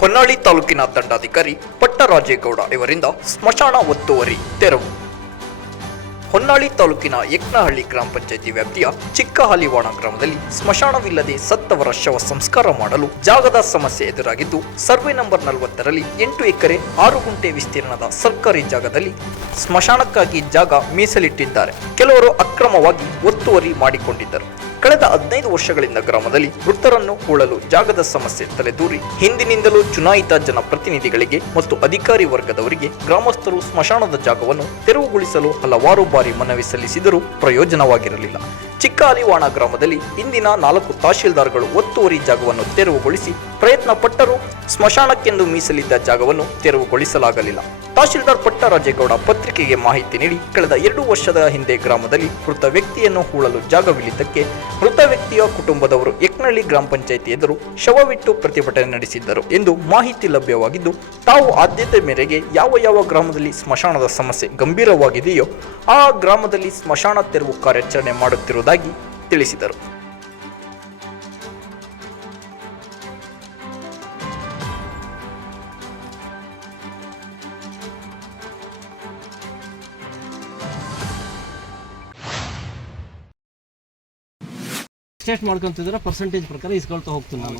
ಹೊನ್ನಾಳಿ ತಾಲೂಕಿನ ದಂಡಾಧಿಕಾರಿ ಪಟ್ಟರಾಜೇಗೌಡ ಇವರಿಂದ ಸ್ಮಶಾನ ಒತ್ತುವರಿ ತೆರವು. ಹೊನ್ನಾಳಿ ತಾಲೂಕಿನ ಯಕ್ನಹಳ್ಳಿ ಗ್ರಾಮ ಪಂಚಾಯಿತಿ ವ್ಯಾಪ್ತಿಯ ಚಿಕ್ಕಹಾಲಿವಾಣ ಗ್ರಾಮದಲ್ಲಿ ಸ್ಮಶಾನವಿಲ್ಲದೆ ಸತ್ತವರ ಶವ ಸಂಸ್ಕಾರ ಮಾಡಲು ಜಾಗದ ಸಮಸ್ಯೆ ಎದುರಾಗಿದ್ದು, ಸರ್ವೆ ನಂಬರ್ ನಲವತ್ತರಲ್ಲಿ ಎಂಟು ಎಕರೆ, ಆರು ಗುಂಟೆ ವಿಸ್ತೀರ್ಣದ ಸರ್ಕಾರಿ ಜಾಗದಲ್ಲಿ ಸ್ಮಶಾನಕ್ಕಾಗಿ ಜಾಗ ಮೀಸಲಿಟ್ಟಿದ್ದಾರೆ. ಕೆಲವರು ಅಕ್ರಮವಾಗಿ ಒತ್ತುವರಿ ಮಾಡಿಕೊಂಡಿದ್ದರು. ಕಳೆದ ಹದಿನೈದು ವರ್ಷಗಳಿಂದ ಗ್ರಾಮದಲ್ಲಿ ಮೃತರನ್ನು ಕೂಳಲು ಜಾಗದ ಸಮಸ್ಯೆ ತಲೆದೂರಿ. ಹಿಂದಿನಿಂದಲೂ ಚುನಾಯಿತ ಜನಪ್ರತಿನಿಧಿಗಳಿಗೆ ಮತ್ತು ಅಧಿಕಾರಿ ವರ್ಗದವರಿಗೆ ಗ್ರಾಮಸ್ಥರು ಸ್ಮಶಾನದ ಜಾಗವನ್ನು ತೆರವುಗೊಳಿಸಲು ಹಲವಾರು ಬಾರಿ ಮನವಿ ಸಲ್ಲಿಸಿದರೂ ಪ್ರಯೋಜನವಾಗಿರಲಿಲ್ಲ. ಚಿಕ್ಕ ಅಲಿವಾಣ ಗ್ರಾಮದಲ್ಲಿ ಇಂದಿನ ನಾಲ್ಕು ತಹಶೀಲ್ದಾರ್ಗಳು ಒತ್ತುವರಿ ಜಾಗವನ್ನು ತೆರವುಗೊಳಿಸಿ ಪ್ರಯತ್ನ ಪಟ್ಟರೂ ಸ್ಮಶಾನಕ್ಕೆಂದು ಮೀಸಲಿದ್ದ ಜಾಗವನ್ನು ತೆರವುಗೊಳಿಸಲಾಗಲಿಲ್ಲ. ತಹಶೀಲ್ದಾರ್ ಪಟ್ಟರಾಜೇಗೌಡ ಪತ್ರಿಕೆಗೆ ಮಾಹಿತಿ ನೀಡಿ ಕಳೆದ ಎರಡು ವರ್ಷದ ಹಿಂದೆ ಗ್ರಾಮದಲ್ಲಿ ಮೃತ ವ್ಯಕ್ತಿಯನ್ನು ಹೂಳಲು ಜಾಗವಿಲ್ಲದಕ್ಕೆ ಮೃತ ವ್ಯಕ್ತಿಯ ಕುಟುಂಬದವರು ಎಕ್ನಳ್ಳಿ ಗ್ರಾಮ ಪಂಚಾಯಿತಿ ಎದುರು ಶವವಿಟ್ಟು ಪ್ರತಿಭಟನೆ ನಡೆಸಿದ್ದರು ಎಂದು ಮಾಹಿತಿ ಲಭ್ಯವಾಗಿದ್ದು, ತಾವು ಆದ್ಯತೆ ಮೇರೆಗೆ ಯಾವ ಯಾವ ಗ್ರಾಮದಲ್ಲಿ ಸ್ಮಶಾನದ ಸಮಸ್ಯೆ ಗಂಭೀರವಾಗಿದೆಯೋ ಆ ಗ್ರಾಮದಲ್ಲಿ ಸ್ಮಶಾನ ತೆರವು ಕಾರ್ಯಾಚರಣೆ ಮಾಡುತ್ತಿರುವುದಾಗಿ ತಿಳಿಸಿದರು. ಎಕ್ಸ್ಟೆಸ್ಟ್ ಮಾಡ್ಕೊಂತಿದ್ರೆ ಪರ್ಸೆಂಟೇಜ್ ಪ್ರಕಾರ ಇಸ್ಕೊಳ್ತಾ ಹೋಗ್ತೀನಿ ನಾನು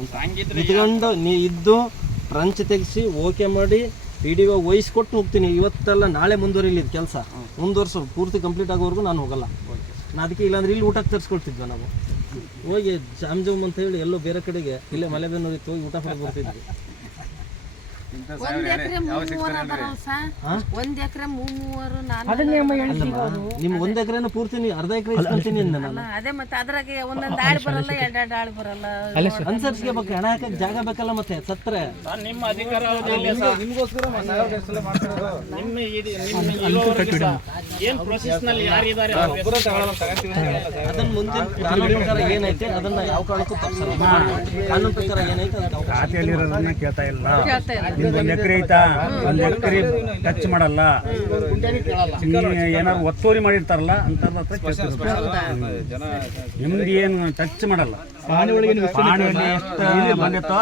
ಇದ್ಕೊಂಡು ನೀ ಇದ್ದು ಫ್ರಂಚ್ ತೆಗೆಸಿ ಓಕೆ ಮಾಡಿ ಪಿ ಡಿ ಒ ವಹಿಸ್ಕೊಟ್ಟು ಹೋಗ್ತೀನಿ. ಇವತ್ತೆಲ್ಲ ನಾಳೆ ಮುಂದುವರಿಲಿ ಇದು ಕೆಲಸ ಮುಂದುವರ್ಸೋ ಪೂರ್ತಿ ಕಂಪ್ಲೀಟ್ ಆಗೋವರೆಗೂ ನಾನು ಹೋಗಲ್ಲ. ನಾ ಅದಕ್ಕೆ ಇಲ್ಲಾಂದ್ರೆ ಇಲ್ಲಿ ಊಟಕ್ಕೆ ತರಿಸ್ಕೊಳ್ತಿದ್ವಿ ನಾವು. ಹೋಗಿ ಜಾಮ್ ಜಾಮ್ ಅಂತ ಹೇಳಿ ಎಲ್ಲೋ ಬೇರೆ ಕಡೆಗೆ ಇಲ್ಲೇ ಮಲೆಬೆನ್ನೂರಿತ್ತು ಹೋಗಿ ಊಟ ಮಾಡಿ ಬರ್ತಿದ್ವಿ. ಒಂದ್ ಎಕರೆ ಮೂವರ ಬರಲ್ಲ ಸರ್ ಒಂದ್ ಎಕರೆ ಮೂವರು ನಾನು ನಿಮ್ಗೆ ಒಂದು ಎಕರೆನ ಪೂರ್ತಿ ಅರ್ಧ ಎಕರೆ ಇಸ್ಕೊಂತೀನಿ ಅಂದೆ ನಾನು. ಅದೇ ಮತ್ತೆ ಅದ್ರಾಗೆ ಒಂದೊಂದ್ ಆಳ್ ಬರಲ್ಲ ಎರಡೆರಡು ಆಳ್ ಬರಲ್ಲ. ಅನ್ಸರ್ಸ್ಗೆ ಬೇಕು ಹಣ ಹಾಕಕ್ಕೆ ಜಾಗ ಬೇಕಲ್ಲ ಮತ್ತೆ ಸತ್ರೆ. ನಿಮ್ಮ ಅಧಿಕಾರ ಅವಧಿಯಲ್ಲಿ ಸಹ ನಿಮ್ಮ ಇಡೀ- ನಿಮ್ಮ ಇರುವವರೆಗೆ ಸಹ ಏನ್ ಪ್ರೊಸೆಸ್ನಲ್ಲಿ ಯಾರಿದ್ದಾರೆ ಅದನ್ನ ಮುಂದಿನ ಕಾನೂನು ಪ್ರಕಾರ ಏನೈತೆ ಅದನ್ನ ಯಾವ ಕಾರಣಕ್ಕೂ ತಪ್ಪಿಸಲ್ಲ ಕಾನೂನು ಪ್ರಕಾರ ಏನೈತೆ ಅದಕ್ಕೆ ಅವಕಾಶ ಇಲ್ಲ. ಕೇಳ್ತಾ ಇಲ್ಲ. ನಿಮ್ದು ಒಂದ್ ಎಕರೆ ಐತಾ? ಒಂದು ಎಕರೆ ಟಚ್ ಮಾಡಲ್ಲ? ಏನಾದ್ರು ಒತ್ತುವರಿ ಮಾಡಿರ್ತಾರಲ್ಲ ಅಂತ. ನಿಮ್ದು ಏನು ಟಚ್ ಮಾಡಲ್ಲ? ಪಾಣಿಯಲ್ಲಿ ಎಷ್ಟು ಬಂದಿತ್ತೋ?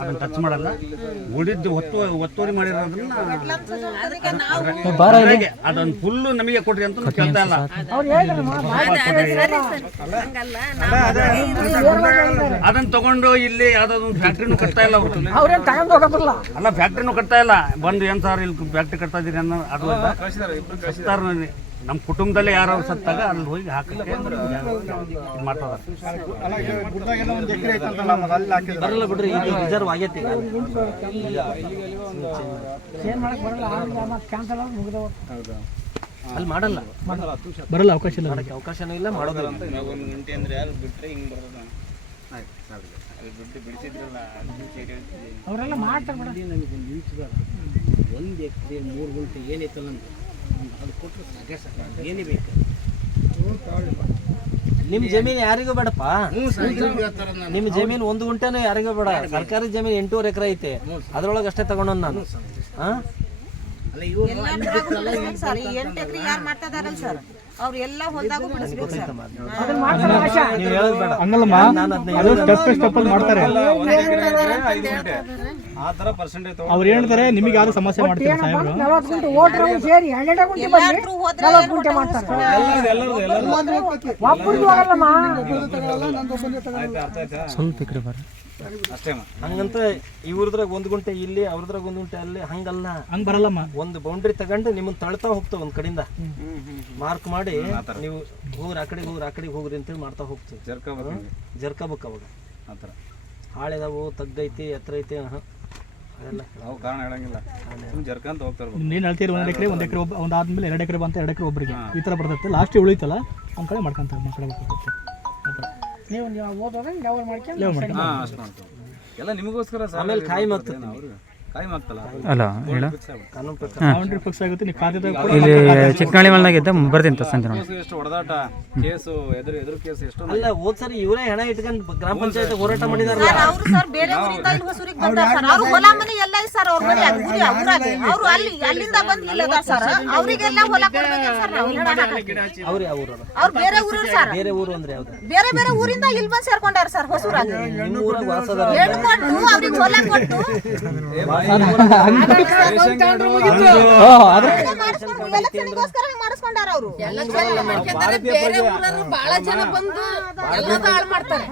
ಅದನ್ನ ಟಚ್ ಮಾಡಲ್ಲ. ಉಳಿದ್ದು ಒತ್ತು ಒತ್ತುವರಿ ಮಾಡಿರೋದನ್ನ ಅದೊಂದು ಅದನ್ನ ಫುಲ್ಲು ನಮಗೆ ಕೊಡ್ರಿ ಅಂತ ಕೇಳ್ತಾ ಇಲ್ಲ. ಅದನ್ನ ತಗೊಂಡು ಇಲ್ಲಿ ಯಾವ್ದಾದ್ರು ಫ್ಯಾಕ್ಟ್ರಿನೂ ಕಟ್ತಾ ಇಲ್ಲ ಅವರು. ಅಲ್ಲ ಫ್ಯಾಕ್ಟ್ರಿನೂ ಕಟ್ತಾ ಇಲ್ಲ. ಬಂದು ಏನು ಸರ್ ಇಲ್ಲಿ ಫ್ಯಾಕ್ಟ್ರಿ ಕಟ್ತಾ ಇದೀರಿ ಅನ್ನೋ ಅದು. ಸತ್ತಾರ ನಮ್ಮ ಕುಟುಂಬದಲ್ಲೇ ಯಾರು ಸತ್ತಾಗ ಅಲ್ಲಿ ಹೋಗಿ ಹಾಕಕ್ಕೆ ಇದ್ ಮಾಡ್ತಾ ಇದಾರೆ. ಬರಲ್ಲ ಬಿಡ್ರಿ ಇದು ರಿಸರ್ವ್ ಆಗೈತಿ ಈಗ. ಅಲ್ಲಿ ಮಾಡಲ್ಲ. ಬರಲ್ಲ ಅವಕಾಶ ಇಲ್ಲ ಮಾಡಕ್ಕೆ ಅವಕಾಶನೂ ಇಲ್ಲ ಮಾಡೋದಿಲ್ಲ. ಒಂದು ಗಂಟೆ ಅಂದ್ರೆ ಯಾರು ಬಿಟ್ಟರೆ ಹಿಂಗೆ ಬರೋದ? ಅದು ಅವರೆಲ್ಲ ಮಾಡ್ತಾರೆ ಒಂದು ಎಕರೆ ಮೂರು ಗುಂಟೆ ಏನೈತಲ್ಲ ಅದು ಕೊಟ್ಟರೆ ಸಾಕೆ ಸಾಕು ಏನೇ ಬೇಕು. ನಿಮ್ಮ ಜಮೀನು ಯಾರಿಗೂ ಬೇಡಪ್ಪ. ನಿಮ್ಮ ಜಮೀನು ಒಂದು ಗುಂಟೆನೂ ಯಾರಿಗೂ ಬೇಡ. ಸರ್ಕಾರಿ ಜಮೀನು ಎಂಟೂವರೆ ಎಕರೆ ಐತೆ. ಅದ್ರೊಳಗೆ ಅಷ್ಟೇ ತಗೊಂಡು ನಾನು. ಹಾಂ ಸರ್. ಎಂಟು ಎಕರೆ ಯಾರು ಮಾಡ್ತಾ ಇದಾರಲ್ಲ ಸರ್? ಅವ್ರು ಎಲ್ಲ ಹೊಲ್ದಾಗೂ ಬಿಡಿಸ್ಬೇಕು ಸರ್. ಮಾಡ್ತಾರೆ ಆ ತರ ಪರ್ಸೆಂಟೇಜ್ ಅವ್ರು ಹೇಳ್ತಾರೆ ನಿಮಗೆ ಯಾರು ಸಮಸ್ಯೆ ಸಾಹೇಬ್ರು? ಸೇರಿ ಎರಡೆರಡು ಗುಂಟೆ ನಲವತ್ತು ಗುಂಟೆ ಮಾಡ್ತಾರೆ. ಒಬ್ಬರಿಗೆ ಹೋಗಲ್ಲಮ್ಮ ಸ್ವಲ್ಪ ಈ ಕಡೆ ಬರ್ರಿ ಅಷ್ಟೇ ಹಂಗಂತ ಇವ್ರದ್ರಾಗ ಒಂದು ಗುಂಟೆ ಇಲ್ಲಿ ಅವ್ರದ್ರಾಗ ಒಂದು ಗುಂಟೆ ಅಲ್ಲಿ ಹಂಗಲ್ಲ. ಹಂಗ್ ಬರಲ್ಲಮ್ಮ. ಒಂದು ಬೌಂಡ್ರಿ ತಗೊಂಡು ನಿಮ್ಮನ್ನ ತಳ್ತಾ ಹೋಗ್ತಾವ ಒಂದ್ ಕಡೆಯಿಂದ. ಮಾರ್ಕ್ ಮಾಡಿ ನೀವು ಹೋಗ್ರಿ ಆ ಕಡೆಗೆ ಹೋಗ್ರಿ ಆ ಕಡೆಗೆ ಹೋಗ್ರಿ ಅಂತೇಳಿ ಮಾಡ್ತಾ ಹೋಗ್ತೀವಿ. ಜರ್ಕೋಬೇಕು ಜರ್ಕಬೇಕು ಅವಾಗ. ಆ ಥರ. ಹಾಳೆದಾವು ತಗ್ಗೈತಿ ಎತ್ತರ ಐತಿ. ಅದೆಲ್ಲ ನಾವು ಕಾರಣ ಹೇಳಂಗಿಲ್ಲ. ಜರ್ಕಂತ ಹೋಗ್ತಾರೆ ನೀನು ಹೇಳ್ತೀರಿ ಒಂದು ಎಕರೆ ಒಂದು ಎಕರೆ ಒಬ್ಬ ಒಂದಾದ್ಮೇಲೆ ಎರಡು ಎಕರೆ ಬಂತ ಎರಡು ಎಕರೆ ಒಬ್ಬರಿಗೆ ಈ ತರ ಬರ್ತೈತೆ. ಲಾಸ್ಟ್ ಉಳಿತಲ್ಲ ಒಂದ್ ಕಡೆ ಮಾಡ್ಕೊಂತಾರೆ ಕಡೆ ಆ ಥರ. ನೀವು ನೀವು ಓದೋದಂಗೆ ಯಾವ ಮಾಡ್ಕೊಂಡು ಎಲ್ಲ ನಿಮಗೋಸ್ಕರ ಆಮೇಲೆ ಕಾಯಿ ಮತ್ತೆ ಅಲ್ಲ ಹೇಳ. ಇಲ್ಲಿ ಚಿಕ್ಕನಳ್ಳಿ ಮಲ್ನಾಗಿದ್ದ ಬರ್ತೀನಿ ಸಂಜೆ ನೋಡಿ. ಎಷ್ಟು ಹೊಡೆದಾಟ? ಕೇಸು ಎದುರು ಎದುರು ಕೇಸು ಎಷ್ಟು ಅಲ್ಲ ಹೋದ್ ಸರಿ ಇವರೇ ಹಣ ಇಟ್ಕೊಂಡು ಗ್ರಾಮ ಪಂಚಾಯತ್ ಹೋರಾಟ ಮಾಡಿದಾರಲ್ಲ. ಅವರು ಸರ್ ಬೇರೆ ಊರಿಂದ ಇಲ್ಲಿ ಹೊಸೂರಿಗೆ ಬಂದಾರ ಸರ್. ಅವ್ರು ಹೊಲ ಮನೆ ಎಲ್ಲ ಸರ್ ಅವ್ರ ಮನೆ ಗುರಿ ಊರಾಗೆ ಅವ್ರು ಅಲ್ಲಿ ಅಲ್ಲಿಂದ ಸರ್? ಅವರಿಗೆಲ್ಲ ಹೊಲ ಸರ್ ನಾವು? ಯಾವ ಅವ್ರು ಬೇರೆ ಊರು ಸರ್. ಬೇರೆ ಊರು ಅಂದ್ರೆ ಯಾವ್ದು? ಬೇರೆ ಬೇರೆ ಊರಿಂದ ಇಲ್ಲಿ ಬಂದು ಸೇರ್ಕೊಂಡಾರ ಸರ್ ಹೊಸೂರಾಗ. ನಿಮ್ಮ ಊರಾಗ ವಾಸದ ಹೆಣ್ಣು ಕೊಟ್ಟು ಅವ್ರಿಗೆ ಹೊಲ ಕೊಟ್ಟು. ಎಲೆಕ್ಷನ್ಗೋಸ್ಕರ ಮಾಡಿಸ್ಕೊಂಡಾರ ಅವರು ಬೇರೆ ಊರವ್ರು ಬಹಳ ಜನ ಬಂದು ಎಲ್ಲ ಹಾಳು ಮಾಡ್ತಾರೆ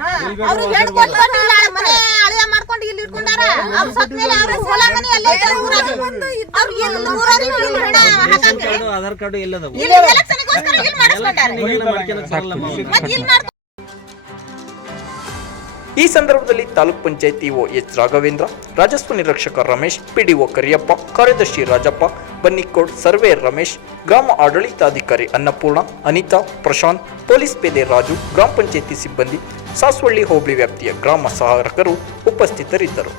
ಅವ್ರಿಗೆ ಹೆಣ್ಣು ಕೊಟ್ಕೊಂಡಿಲ್ಲ ಮನೆ ಅಳಿಯ ಮಾಡ್ಕೊಂಡು ಇಲ್ಲಿ ಇಟ್ಕೊಂಡಾರ ಅವ್ರು ಸತ್ ಮೇಲೆ ಅವ್ರ ಹೊಲ ಮನೆ ಅಲ್ಲೇ ಐತೆ ಊರಾಗ ಅವ್ರು ಇಲ್ಲಿ ಊರವ್ರಿಗೆ ಇಲ್ಲಿ ಹೆಣ ಹಾಕಕ್ಕೆ ಆಧಾರ್ ಕಾರ್ಡ್ ಇಲ್ಲದ ಇಲ್ಲಿ ಎಲೆಕ್ಷನ್ಗೋಸ್ಕರ ಇಲ್ಲಿ ಮಾಡಿಸ್ಕೊಂಡಾರ. ಮತ್ತೆ ಮಾಡ್ಕೊಂಡು ಈ ಸಂದರ್ಭದಲ್ಲಿ ತಾಲೂಕ್ ಪಂಚಾಯತ್ ಒ ಎಚ್ ರಾಘವೇಂದ್ರ ರಾಜಸ್ವ ನಿರೀಕ್ಷಕ ರಮೇಶ್, ಪಿಡಿಒ ಕರಿಯಪ್ಪ, ಕಾರ್ಯದರ್ಶಿ ರಾಜಪ್ಪ ಬನ್ನಿಕೋಡ್ ಸರ್ವೆ ರಮೇಶ್, ಗ್ರಾಮ ಆಡಳಿತಾಧಿಕಾರಿ ಅನ್ನಪೂರ್ಣ, ಅನಿತಾ, ಪ್ರಶಾಂತ್, ಪೊಲೀಸ್ ಪೇದೆ ರಾಜು, ಗ್ರಾಮ ಪಂಚಾಯತಿ ಸಿಬ್ಬಂದಿ, ಸಾಸ್ವಳ್ಳಿ ಹೋಬಳಿ ವ್ಯಾಪ್ತಿಯ ಗ್ರಾಮ ಸಹಾಯಕರು ಉಪಸ್ಥಿತರಿದ್ದರು.